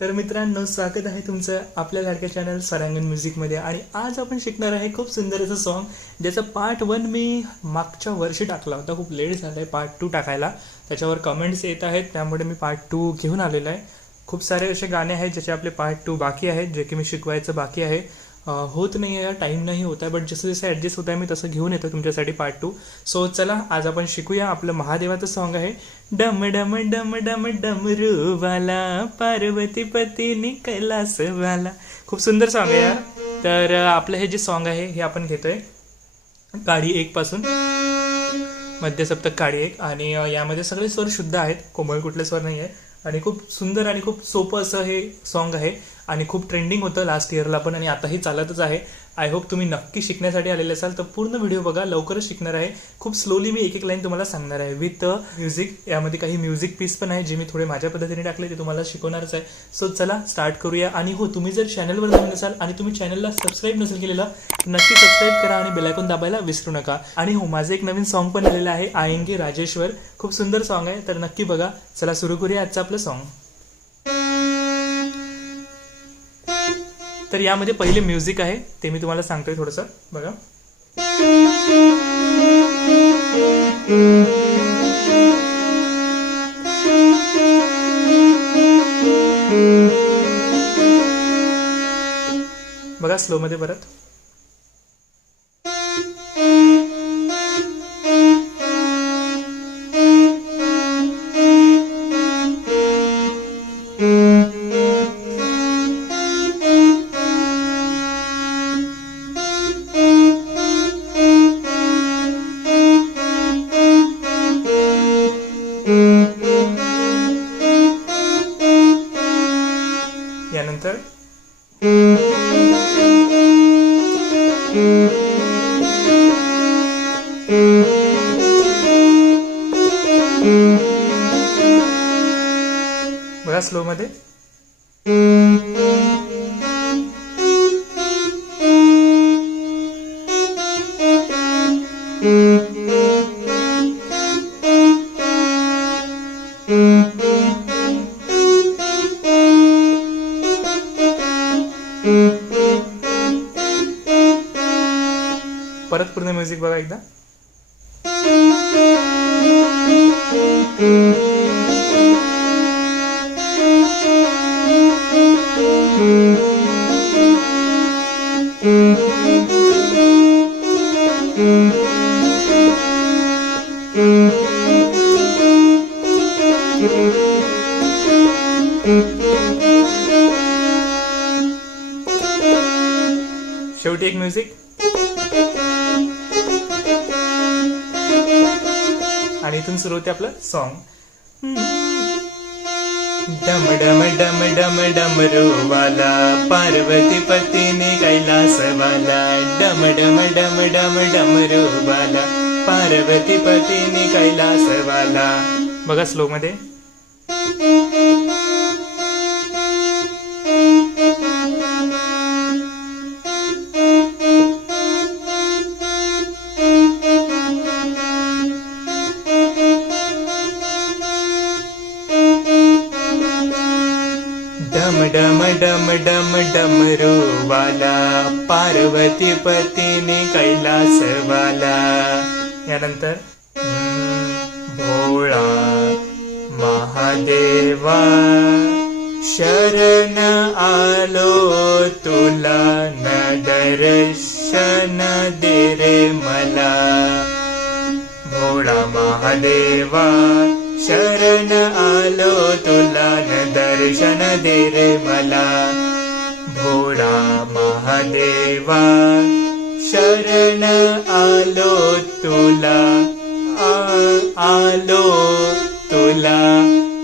तर मित्रांनो, स्वागत आहे तुमचं आपल्या लाडक्या चॅनल स्वरांगण म्युझिकमध्ये. आणि आज आपण शिकणार आहे खूप सुंदर असं सॉन्ग, ज्याचा पार्ट 1 मी मागच्या वर्षी टाकला होता. खूप लेट झालं आहे पार्ट 2 टाकायला. त्याच्यावर कमेंट्स येत आहेत, त्यामुळे मी पार्ट 2 घेऊन आलेलो आहे. खूप सारे असे गाणे आहेत ज्याचे आपले पार्ट 2 बाकी आहेत, जे की मी शिकवायचं बाकी आहे. होत नाही आहे, टाईम नाही होत आहे, बट जसं जसं ॲडजस्ट होत आहे मी तसं घेऊन येतो तुमच्यासाठी पार्ट 2. सो चला आज आपण शिकूया. आपलं महादेवाचं सॉन्ग आहे, डम डम डम डम डमरूवाला पार्वतीपती कैलासवाला. खूप सुंदर सॉन्ग आहे यार. तर आपलं हे जे सॉन्ग आहे हे आपण घेतोय काडी 1 पासून, मध्य सप्तक काडी 1. आणि यामध्ये सगळे स्वर शुद्ध आहेत, कोमळ कुठले स्वर नाही आहे. आणि खूप सुंदर आणि खूप सोपं असं हे सॉन्ग आहे. आणि खूप ट्रेंडिंग होतं लास्ट इयरला पण, आणि आताही चालतच आहे. आय होप तुम्ही नक्की शिकण्यासाठी आलेले असाल तर पूर्ण व्हिडिओ बघा. लवकरच शिकणार आहे. खूप स्लोली मी एक एक लाईन तुम्हाला सांगणार आहे विथ म्युझिक. यामध्ये काही म्युझिक पीस पण आहे जे मी थोडे माझ्या पद्धतीने टाकले, ते तुम्हाला शिकवणारच आहे. सो चला स्टार्ट करूया. आणि हो, तुम्ही जर चॅनलवर नवीन असाल आणि तुम्ही चॅनलला सबस्क्राईब नसेल केलेलं तर नक्की सबस्क्राईब करा आणि बेल आयकॉन दाबायला विसरू नका. आणि हो, माझं एक नवीन सॉन्ग पण आलेलं आहे, आएंगे राजेश्वर. खूप सुंदर सॉन्ग आहे, तर नक्की बघा. चला सुरू करूया आजचं आपलं सॉन्ग. तर यामध्ये पहिले म्युझिक आहे ते मी तुम्हाला सांगतोय थोडंसं बघा. बघा स्लो मध्ये परत. यानंतर बघा स्लो मध्ये. परत पूर्ण म्युझिक बघा एकदा. शेवटी एक म्युझिक. आणि इथून सुरू होते आपलं सॉन्ग. डम डम डम डम डमरूवाला पार्वतीपतीने कैलासवाला. डम डम डम डम डमरूवाला पार्वतीपतीने कैलासवाला. बघा स्लो मध्ये. डम डम डम डम डमरूवाला पार्वतीपतीने कैलासवाला. यानंतर भोळा महादेवा शरण आलो तुला, न दर्शन दे रे मला. भोळा महादेवा शरण आलो तुला, न दर्शन दे रे मला. भोळा महादेवा शरण आलो तुला, आलो तुला,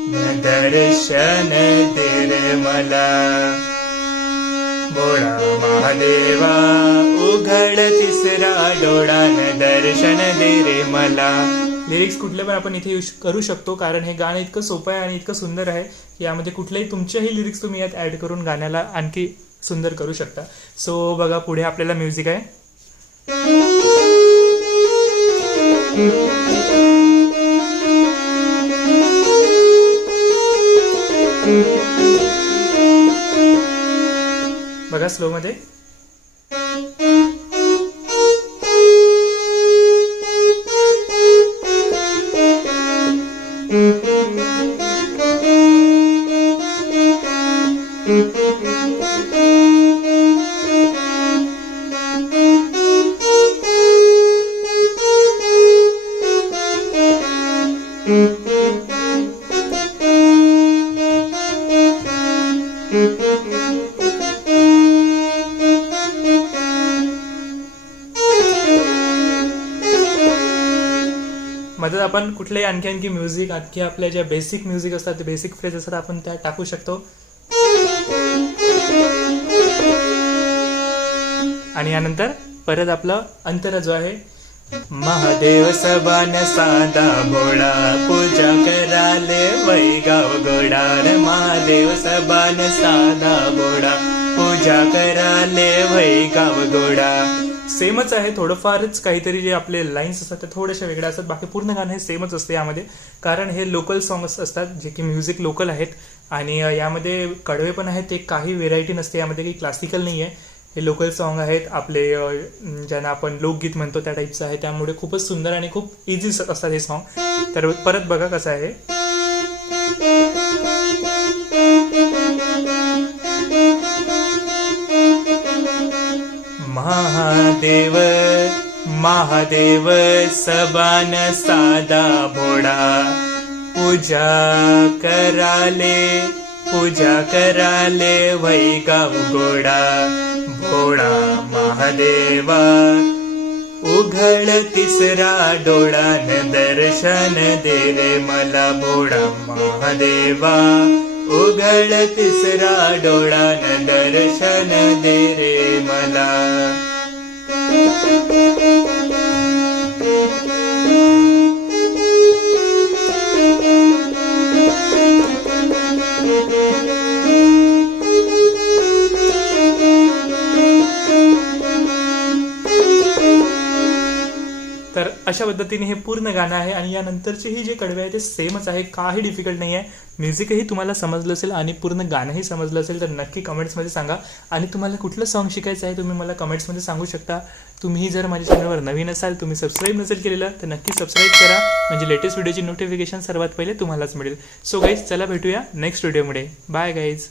न दर्शन दे रे मला. भोळा महादेवा उघड तिसरा डोळा, न दर्शन दे रे मला. लिरिक्स कुठले पण आपण इथे यूज करू शकतो, कारण हे गाणं इतकं सोपं आहे आणि इतकं सुंदर आहे की यामध्ये कुठलेही तुमच्याही लिरिक्स तुम्ही यात ॲड करून गाण्याला आणखी सुंदर करू शकता. सो बघा पुढे आपल्याला म्युझिक आहे. बघा स्लोमध्ये. मदत आपण कुठलेही आणखी म्युझिक, आणखी आपल्या ज्या बेसिक म्युझिक असतात, ते बेसिक फ्रेज असतात, आपण त्या टाकू शकतो. आणि यानंतर परत आपला अंतरा जो आहे, महादेव सबान साधा भोळा पूजा कराले वैगाव गोडा. महादेव सबान साधा भोळा पूजा कराले वैगाव गोडा. सेमच आहे, थोडंफारच काहीतरी जे आपले लाईन्स असतात ते थोड्याशा वेगळ्या असतात. बाकी पूर्ण गाणं हे सेमच असते यामध्ये, कारण हे लोकल सॉंग्स असतात जे की म्युझिक लोकल आहेत. आणि यामध्ये कडवे पण आहेत, ते काही व्हेरायटी नसते यामध्ये, काही क्लासिकल नाही आहे. हे लोकल सॉन्ग आहेत आपले, ज्यांना आपण लोकगीत म्हणतो त्या टाईपचं आहे. त्यामुळे खूपच सुंदर आणि खूप इझी असतात हे सॉन्ग. तर परत बघा कसं आहे. महादेव महादेव सबान साधा भोळा पूजा कराले वैगाव गोडा. भोळा महादेवा उघड तिसरा डोळान दर्शन दे रे मला. भोळा महादेवा उघड तिसरा डोळान दर्शन दे रे मला. तर अशा पद्धतीने हे पूर्ण गाणं आहे. आणि यानंतरचे ही जे कडवे आहे ते सेमच आहे, काही डिफिकल्ट नाही आहे. म्युझिकही तुम्हाला समजलं असेल आणि पूर्ण गाणंही समजलं असेल तर नक्की कमेंट्समध्ये सांगा. आणि तुम्हाला कुठलं सॉन्ग शिकायचं आहे तुम्ही मला कमेंट्समध्ये सांगू शकता. तुम्ही जर माझ्या चॅनलवर नवीन असाल, तुम्ही सबस्क्राईब नसेल केलेलं तर नक्की सबस्क्राईब करा, म्हणजे लेटेस्ट व्हिडिओची नोटिफिकेशन सर्वात पहिले तुम्हालाच मिळेल. सो गाईज, चला भेटूया नेक्स्ट व्हिडिओमध्ये. Bye guys.